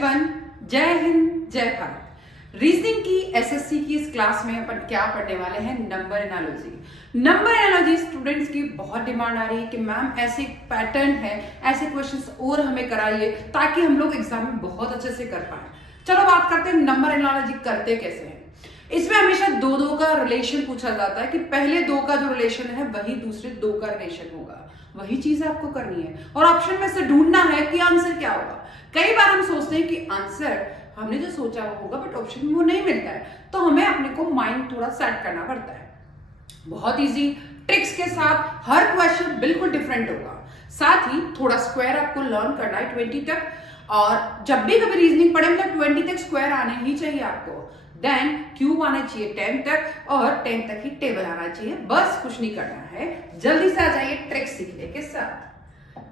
Everyone, जय हिंद जय Bharat. Reasoning की एसएससी की इस क्लास में अपन क्या पढ़ने वाले हैं, number analogy. Number analogy students की बहुत डिमांड आ रही है कि मैम ऐसे पैटर्न है, ऐसे क्वेश्चंस और हमें कराइए ताकि हम लोग एग्जाम में बहुत अच्छे से कर पाए। चलो बात करते हैं नंबर एनालॉजी करते कैसे हैं। इसमें हमेशा दो का रिलेशन पूछा जाता है कि पहले दो का जो रिलेशन है वही दूसरे दो का रिलेशन होगा, वही चीज आपको करनी है और ऑप्शन में से ढूंढना है कि आंसर क्या होगा। कई बार हम सोचते हैं कि आंसर हमने जो सोचा वो होगा बट ऑप्शन में वो नहीं मिलता है, तो हमें अपने को माइंड थोड़ा सेट करना पड़ता है। बहुत इजी ट्रिक्स के साथ हर क्वेश्चन बिल्कुल डिफरेंट होगा। साथ ही थोड़ा स्क्वायर आपको लर्न करना है 20 तक, और जब भी कभी रीजनिंग पढ़े मतलब 20 तक स्क्वायर आने ही चाहिए आपको। देन क्यूब आना चाहिए 10 तक और 10 तक ही टेबल आना चाहिए। बस कुछ नहीं करना है, जल्दी से आ जाइए ट्रिक्स सीखने के साथ।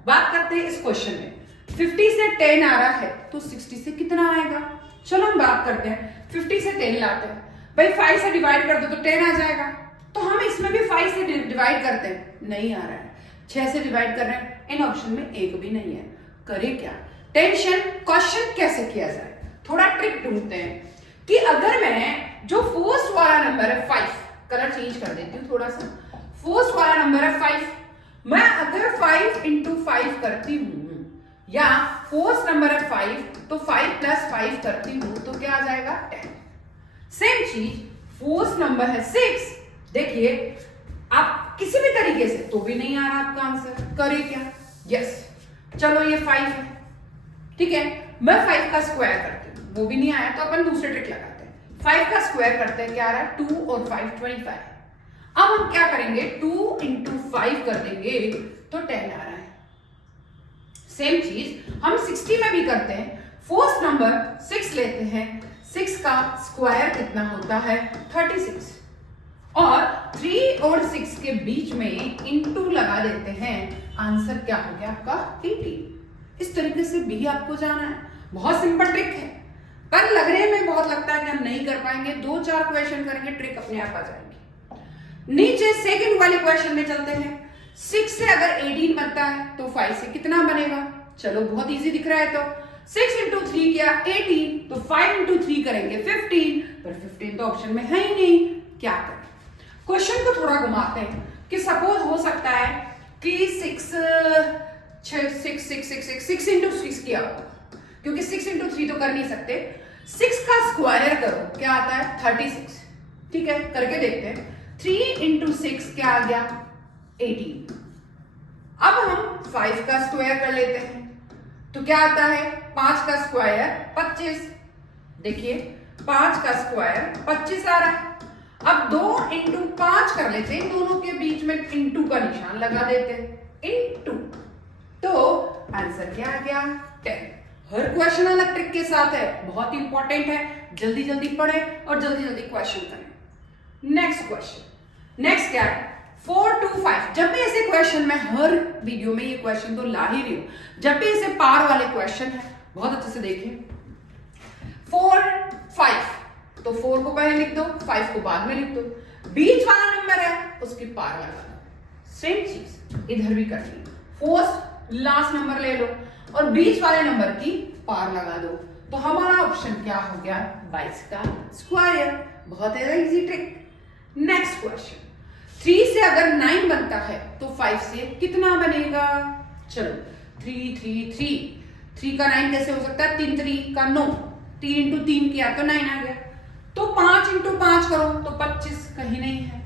बात करते हैं इस क्वेश्चन में 50 से 10 आ रहा है तो 60 से कितना आएगा। चलो हम बात करते हैं 50 से 10 लाते हैं। भाई 5 से डिवाइड कर दो तो 10 आ जाएगा, तो हम इसमें भी 5 से डिवाइड करते हैं, नहीं आ रहा है। 6 से डिवाइड कर रहे हैं, इन ऑप्शन में एक भी नहीं है। करें क्या? टेंशन, क्वेश्चन कैसे किया जाए, थोड़ा ट्रिक ढूंढते हैं कि अगर मैं जो फर्स्ट वाला नंबर है 5, कलर चेंज कर देती हूँ थोड़ा सा। फर्स्ट वाला नंबर है 5, मैं अगर 5 इंटू 5 करती हूँ या फर्स्ट नंबर है 5 तो 5 प्लस 5 करती हूँ तो क्या आ जाएगा 10। सेम चीज फर्स्ट नंबर है 6, देखिए आप किसी भी तरीके से तो भी नहीं आ रहा आपका आंसर, करें क्या? यस, चलो ये 5 है, ठीक है, मैं 5 का स्क्वायर करती हूँ, वो भी नहीं आया तो अपन दूसरे ट्रिक लगाते हैं। 5 का स्क्वायर करते हैं, क्या आ रहा है 2 और 5 25। अब हम क्या करेंगे 2 इंटू 5 कर देंगे तो 10 आ रहा है। सेम चीज हम 60 में भी करते हैं। फर्स्ट नंबर 6 लेते हैं, 6 का स्क्वायर कितना होता है 36, और 3 और 6 के बीच में इंटू लगा देते हैं, आंसर क्या हो गया आपका 18। इस तरीके से भी आपको जाना है, बहुत सिंपल ट्रिक है, पर लगने में बहुत लगता है कि हम नहीं कर पाएंगे। 2-4 क्वेश्चन करेंगे, ट्रिक अपने आप आ जाएंगी। नीचे सेकंड वाले क्वेश्चन में चलते हैं। 6 से अगर 18 बनता है तो 5 से कितना बनेगा। चलो बहुत इजी दिख रहा है, तो 6 इंटू 3 किया 18, तो 5 इंटू 3 करेंगे 15, पर 15 तो ऑप्शन में है ही नहीं, क्या करें? क्वेश्चन को थोड़ा घुमाते हैं कि सपोज हो सकता है कि 6 इंटू 6 किया होगा, क्योंकि 6 इंटू 3 तो कर नहीं सकते। 6 का स्क्वायर करो, क्या आता है 36, ठीक है, करके देखते हैं। 3 इंटू 6 क्या आ गया 18। अब हम 5 का स्क्वायर कर लेते हैं, तो क्या आता है 5 का स्क्वायर 25। देखिए 5 का स्क्वायर 25 आ रहा है। अब 2 इंटू 5 कर लेते हैं, दोनों के बीच में इंटू का निशान लगा देते हैं, इंटू, तो आंसर क्या आ गया 10। हर क्वेश्चन अलग ट्रिक के साथ है, बहुत इंपॉर्टेंट है, जल्दी जल्दी पढ़ें और जल्दी जल्दी क्वेश्चन करें। नेक्स्ट क्वेश्चन, नेक्स्ट क्या है 4 to 5। जब भी ऐसे क्वेश्चन, मैं हर वीडियो में ये क्वेश्चन तो ला ही रही हूं, जब भी ऐसे पार वाले क्वेश्चन है बहुत अच्छे से देखिए। 4 5, तो 4 को पहले लिख दो, 5 को बाद में लिख दो, बीच वाला नंबर है उसकी पार लगा दो। सेम चीज इधर भी करनी है, फर्स्ट लास्ट नंबर ले लो और बीच वाले नंबर की पार लगा दो, तो हमारा ऑप्शन क्या हो गया 22 का स्क्वायर। बहुत इजी ट्रिक। नेक्स्ट क्वेश्चन, 3 से अगर 9 बनता है तो 5 से कितना बनेगा। चलो 3 का 9 कैसे हो सकता है, 3 3 का 9, 3 इंटू 3 किया तो 9 आ गया, तो 5 इंटू 5 करो तो 25, कहीं नहीं है।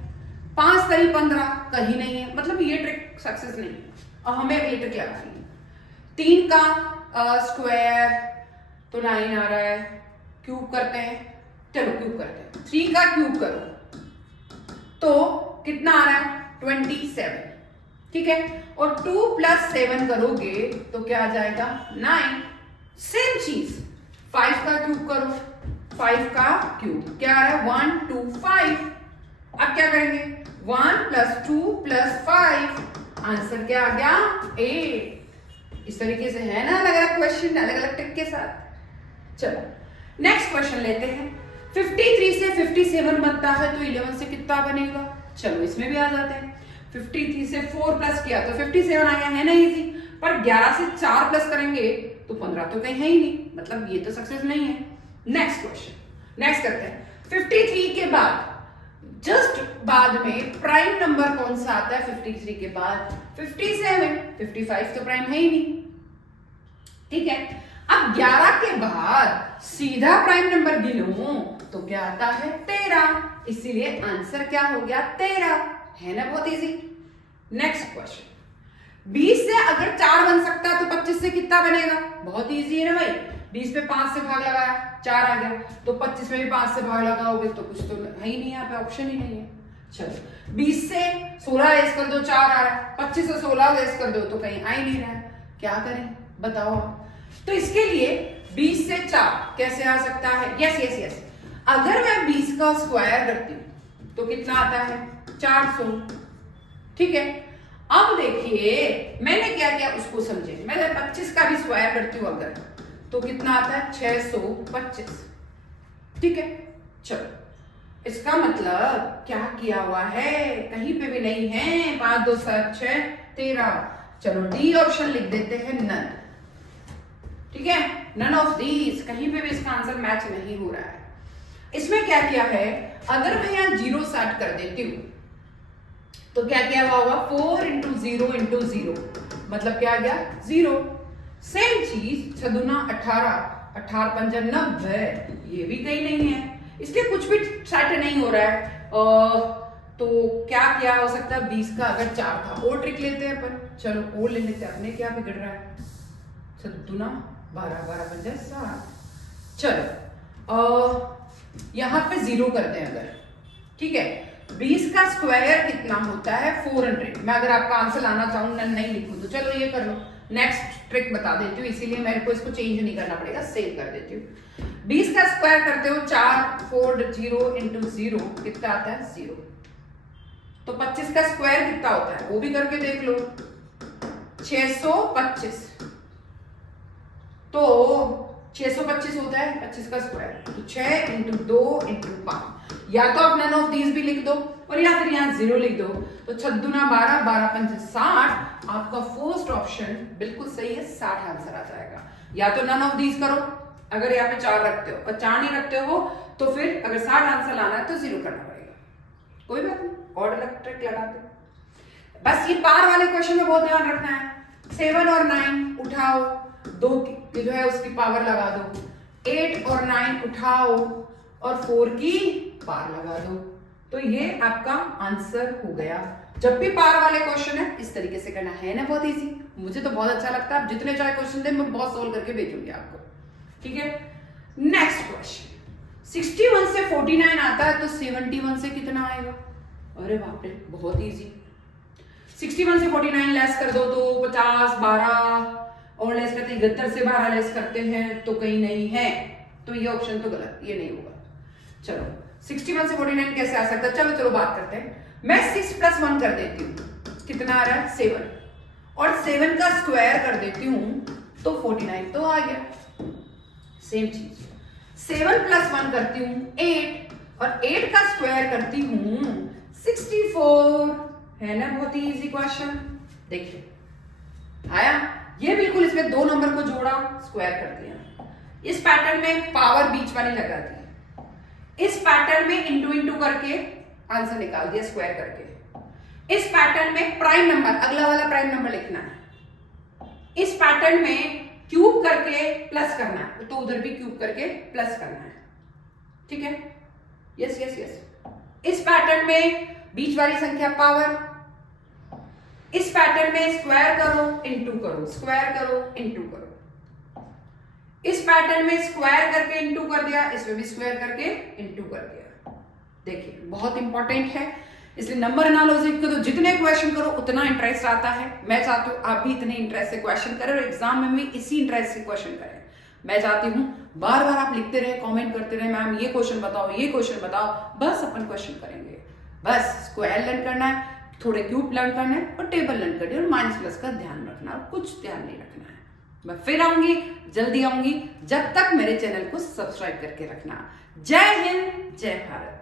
5 कहीं 15, कहीं नहीं है, मतलब ये ट्रिक सक्सेस नहीं है। अब हमें ये ट्रिक लगानी है। 3 का स्क्वायर तो 9 आ रहा है, क्यूब करते हैं, चलो क्यूब करते हैं। 3 का क्यूब करो तो कितना आ रहा है 27, ठीक है, और 2 प्लस 7 करोगे तो क्या आ जाएगा 9। सेम चीज 5 का क्यूब करो, 5 का क्यूब क्या आ रहा है 1 2 5। अब क्या करेंगे 1 प्लस 2 प्लस 5, आंसर क्या आ गया 8। इस तरीके से है ना अलग अलग क्वेश्चन अलग अलग ट्रिक के साथ। चलो नेक्स्ट क्वेश्चन लेते हैं। 53 से 57 बनता है तो 11 से कितना बनेगा। चलो इसमें भी आ जाते हैं। 53 से 4 प्लस किया तो 57 आ गया, है ना इजी। पर 11 से 4 प्लस करेंगे तो 15 तो कहीं है ही नहीं, मतलब ये तो सक्सेस नहीं है। नेक्स्ट क्वेश्चन, नेक्स्ट करते हैं। 53 के बाद जस्ट बाद में प्राइम नंबर कौन सा आता है 53 के बाद? 57, 55 तो प्राइम है ही नहीं, ठीक है। अब 11 के बाद सीधा प्राइम नंबर गिनूं तो क्या आता है? 13, इसीलिए आंसर क्या हो गया? 13, है ना, बहुत इजी। नेक्स्ट क्वेश्चन, 20 से अगर 4 बन सकता है तो 25 से कितना बनेगा? बहुत इजी है ना भाई, 20 पे 5 से भाग लगाया 4 आ गया, तो 25 में भी 5 से भाग लगाओगे तो कुछ तो है ही नहीं, यहाँ पे ऑप्शन ही नहीं है। चलो 20 से 16 लेस कर दो, 4 आ रहा है, 25 से 16 लेस कर दो तो कहीं आ ही नहीं रहा है, क्या करें बताओ। तो इसके लिए 20 से 4 कैसे आ सकता है? यस यस यस, अगर मैं 20 का स्क्वायर करती हूं तो कितना आता है? 400, ठीक है। अब देखिए मैंने क्या किया उसको समझे, मैं 25 का भी स्क्वायर करती हूं अगर तो कितना आता है? 625, ठीक है। चलो इसका मतलब क्या किया हुआ है? कहीं पे भी नहीं है, 5 2 7 6 13। चलो डी ऑप्शन लिख देते हैं, नन, ठीक है, नन ऑफ दीज, कहीं पे भी इसका आंसर मैच नहीं हो रहा है। इसमें क्या किया है, अगर मैं यहां 0 सेट कर देती हूं तो क्या किया हुआ होगा? 4 इंटू 0 इंटू 0, मतलब क्या आ गया? 0। सेम चीज 6 दूना 18, 18 पंजा 90, ये भी कहीं नहीं है, इसलिए कुछ भी सेट नहीं हो रहा है। तो क्या क्या हो सकता है? 20 का अगर 4 था, और ट्रिक लेते हैं अपन, चलो और ले लेते हैं, अपने क्या बिगड़ रहा है? 6 दूना 12, 12 पंजा 7। चलो यहां पे 0 करते हैं अगर, ठीक है। 20 का स्क्वायर कितना होता है? 400। मैं अगर आपका आंसर लाना चाहूँ नहीं लिखूं तो चलो ये कर लो, नेक्स्ट ट्रिक बता देती हूँ, इसीलिए मेरे को इसको चेंज नहीं करना पड़ेगा, सेव कर देती हूँ। 20 का स्क्वायर करते हो 4 4 0 इंटू 0, कितना आता है? 0। तो 25 का स्क्वायर कितना होता है वो भी करके देख लो, 625। तो 625 होता है 25 का स्क्वायर, तो 6 इंटू 2 इंटू 5, या तो आप नन ऑफ दीज भी लिख दो और या फिर यहाँ 0 लिख दो, तो 6 दूना 12, 12 पंजे 60। आपका फर्स्ट ऑप्शन बिल्कुल सही है, 60 आंसर आ जाएगा। या तो नन ऑफ दीज करो अगर यहाँ पे 4 रखते हो, और 4 नहीं रखते हो तो फिर अगर 60 आंसर लाना है तो 0 करना पड़ेगा, कोई बात नहीं, और अलग ट्रिक लगाते। बस ये पार वाले क्वेश्चन में बहुत ध्यान रखना है, 7 और 9 उठाओ, 2 की जो है उसकी पावर लगा दो, 8 और 9 उठाओ और 4 की पार लगा दो, तो ये आपका आंसर हो गया। जब भी पार वाले क्वेश्चन है इस तरीके से करना है ना, बहुत इजी, मुझे तो बहुत अच्छा लगता है। आप जितने चाहे क्वेश्चन दे मैं बहुत सोल्व करके भेजूंगी आपको, ठीक है। नेक्स्ट क्वेश्चन, 61 से 49 आता है तो 71 से कितना आएगा? अरे बाप रे, बहुत इजी। 61 से 49 लेस कर दो तो 50, 12 और लेस करते हैं, 71 से 12 लेस करते हैं तो कहीं नहीं है, तो ये ऑप्शन तो गलत, ये नहीं होगा। चलो 61 से 49 कैसे आ सकता है? चलो चलो बात करते हैं। मैं 6 + 1 कर देती हूँ, कितना आ रहा है? 7, और 7 का स्क्वायर कर देती हूँ तो 49 तो आ गया। सेम चीज 7 + 1 करती हूँ 8, और 8 का स्क्वायर करती हूँ 64, है ना, बहुत ही इजी क्वेश्चन। देखिए आया, ये बिल्कुल इसमें 2 नंबर को जोड़ा, स्क्वायर कर दिया। इस पैटर्न में पावर बीच वाली लगा दी, इस पैटर्न में इंटू इंटू करके आंसर निकाल दिया स्क्वायर करके। इस पैटर्न में प्राइम नंबर, अगला वाला प्राइम नंबर लिखना है। इस पैटर्न में क्यूब करके प्लस करना है, तो उधर भी क्यूब करके प्लस करना है, ठीक है। Yes yes yes. इस पैटर्न में बीच वाली संख्या पावर, इस पैटर्न में स्क्वायर करो इंटू करो, स्क्वायर करो इंटू करो। इस पैटर्न में स्क्वायर करके इंटू कर दिया, इसमें भी स्क्वायर करके इंटू कर दिया। देखिए बहुत इंपॉर्टेंट है, इसलिए नंबर एनालिसिस को तो जितने क्वेश्चन करो उतना इंटरेस्ट आता है। मैं चाहती हूँ आप भी इतने इंटरेस्ट से क्वेश्चन करें और एग्जाम में भी इसी इंटरेस्ट से क्वेश्चन करें। मैं चाहती हूँ बार बार आप लिखते रहे, कमेंट करते रहे, मैम ये क्वेश्चन बताओ, ये क्वेश्चन बताओ, बस अपन क्वेश्चन करेंगे। बस स्क्वायर लर्न करना है, थोड़े क्यूब लर्न करना है और टेबल लर्न करनी है, और माइनस प्लस का ध्यान रखना है, कुछ ध्यान नहीं रखना है। मैं फिर आऊंगी, जल्दी आऊंगी, जब तक मेरे चैनल को सब्सक्राइब करके रखना। जय हिंद, जय भारत।